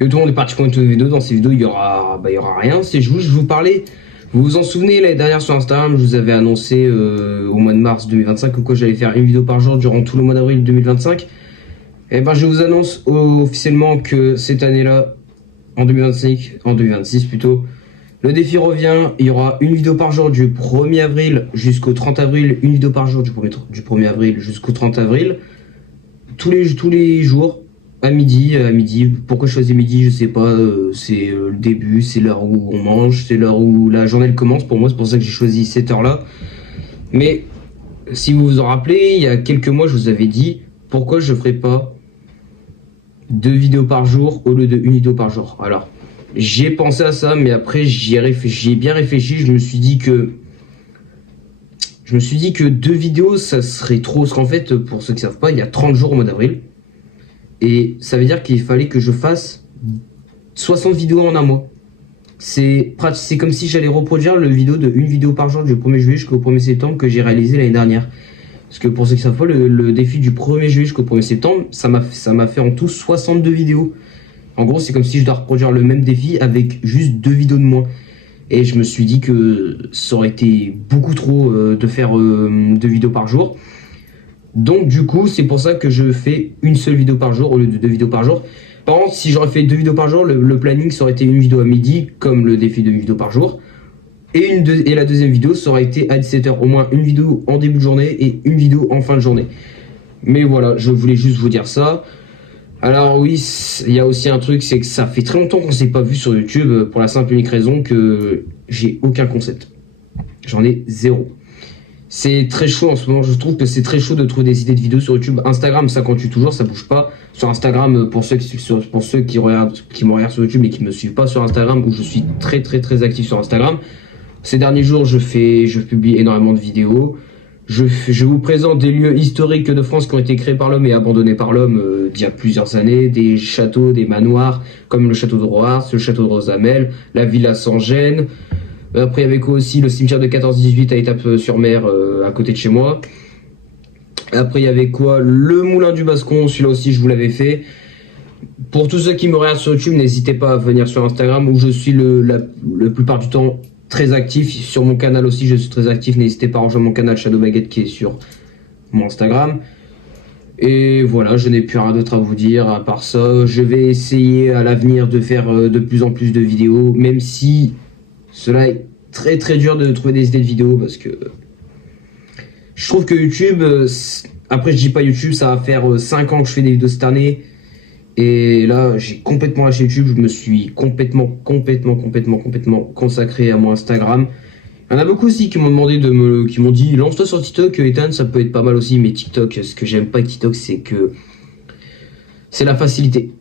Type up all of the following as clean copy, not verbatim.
Et tout le monde est parti pour une vidéo. Dans ces vidéos, il y aura rien. C'est juste, je vous parlais. Vous vous en souvenez, l'année dernière sur Instagram, je vous avais annoncé au mois de mars 2025 que j'allais faire une vidéo par jour durant tout le mois d'avril 2025. Et ben, je vous annonce officiellement que cette année-là, en 2026 plutôt, le défi revient. Il y aura une vidéo par jour du 1er avril jusqu'au 30 avril, une vidéo par jour du 1er avril jusqu'au 30 avril, tous les jours. À midi. Pourquoi je choisis midi, je sais pas. C'est le début, c'est l'heure où on mange, c'est l'heure où la journée elle commence. Pour moi, c'est pour ça que j'ai choisi cette heure-là. Mais si vous vous en rappelez, il y a quelques mois, je vous avais dit pourquoi je ferais pas 2 vidéos par jour au lieu de 1 vidéo par jour. Alors, j'ai pensé à ça, mais après j'y ai bien réfléchi. Je me suis dit que 2 vidéos, ça serait trop. Parce qu'en fait, pour ceux qui savent pas, il y a 30 jours au mois d'avril. Et ça veut dire qu'il fallait que je fasse 60 vidéos en un mois. C'est comme si j'allais reproduire le vidéo de 1 vidéo par jour du 1er juillet jusqu'au 1er septembre que j'ai réalisé l'année dernière. Parce que pour ceux qui savent pas, le défi du 1er juillet jusqu'au 1er septembre, ça m'a fait en tout 62 vidéos. En gros, c'est comme si je dois reproduire le même défi avec juste 2 vidéos de moins. Et je me suis dit que ça aurait été beaucoup trop de faire 2 vidéos par jour. Donc du coup, c'est pour ça que je fais une seule vidéo par jour au lieu de 2 vidéos par jour. Par contre, si j'aurais fait 2 vidéos par jour, le planning ça aurait été une vidéo à midi, comme le défi de 1 vidéo par jour. Et la deuxième vidéo, ça aurait été à 17h. Au moins une vidéo en début de journée et une vidéo en fin de journée. Mais voilà, je voulais juste vous dire ça. Alors oui, il y a aussi un truc, c'est que ça fait très longtemps qu'on s'est pas vu sur YouTube pour la simple et unique raison que j'ai aucun concept. J'en ai zéro. C'est très chaud en ce moment, je trouve que c'est très chaud de trouver des idées de vidéos sur YouTube. Instagram, ça continue toujours, ça bouge pas. Sur Instagram, pour ceux qui me regardent sur YouTube et qui me suivent pas sur Instagram, où je suis très actif sur Instagram. Ces derniers jours, je publie énormément de vidéos. Je vous présente des lieux historiques de France qui ont été créés par l'homme et abandonnés par l'homme il y a plusieurs années. Des châteaux, des manoirs, comme le château de Roars, le château de Rosamel, la villa Sans-Gênes. Après, il y avait quoi aussi, le cimetière de 14-18 à Étape-sur-Mer, à côté de chez moi. Après, il y avait quoi, le moulin du Bascon, celui-là aussi, je vous l'avais fait. Pour tous ceux qui me regardent sur YouTube, n'hésitez pas à venir sur Instagram, où je suis le plupart du temps très actif. Sur mon canal aussi, je suis très actif. N'hésitez pas à rejoindre mon canal Shadow Baguette qui est sur mon Instagram. Et voilà, je n'ai plus rien d'autre à vous dire à part ça. Je vais essayer à l'avenir de faire de plus en plus de vidéos, même si cela est très dur de trouver des idées de vidéos, parce que je trouve que YouTube, après je dis pas YouTube, ça va faire 5 ans que je fais des vidéos cette année, et là j'ai complètement lâché YouTube. Je me suis complètement consacré à mon Instagram. Il y en a beaucoup aussi qui m'ont demandé qui m'ont dit lance-toi sur TikTok, Ethan, ça peut être pas mal aussi. Mais TikTok, ce que j'aime pas avec TikTok, c'est que c'est la facilité.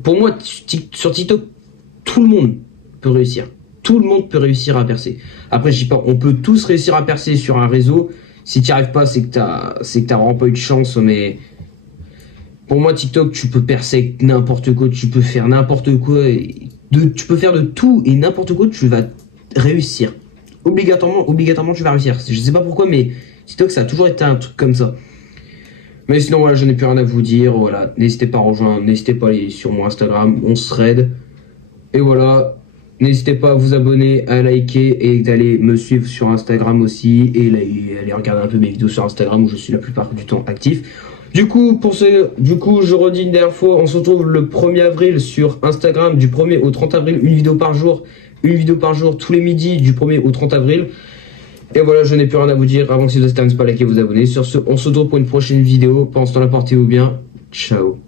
Pour moi, sur TikTok, tout le monde peut réussir. Tout le monde peut réussir à percer. Après, je dis pas, on peut tous réussir à percer sur un réseau. Si tu n'y arrives pas, c'est que t'as vraiment pas eu de chance. Mais pour moi, TikTok, tu peux percer avec n'importe quoi. Tu peux faire n'importe quoi. Tu peux faire de tout et n'importe quoi, tu vas réussir. Obligatoirement, tu vas réussir. Je sais pas pourquoi, mais TikTok, ça a toujours été un truc comme ça. Mais sinon, voilà, je n'ai plus rien à vous dire. Voilà, n'hésitez pas à rejoindre, n'hésitez pas à aller sur mon Instagram, on se raid. Et voilà. N'hésitez pas à vous abonner, à liker et d'aller me suivre sur Instagram aussi. Et aller regarder un peu mes vidéos sur Instagram où je suis la plupart du temps actif. Du coup, je redis une dernière fois, on se retrouve le 1er avril sur Instagram, du 1er au 30 avril, une vidéo par jour tous les midis du 1er au 30 avril. Et voilà, je n'ai plus rien à vous dire. Avant que si vous n'hésitez pas à liker et vous abonner. Sur ce, on se retrouve pour une prochaine vidéo. Pendant ce temps-là, portez-vous bien. Ciao.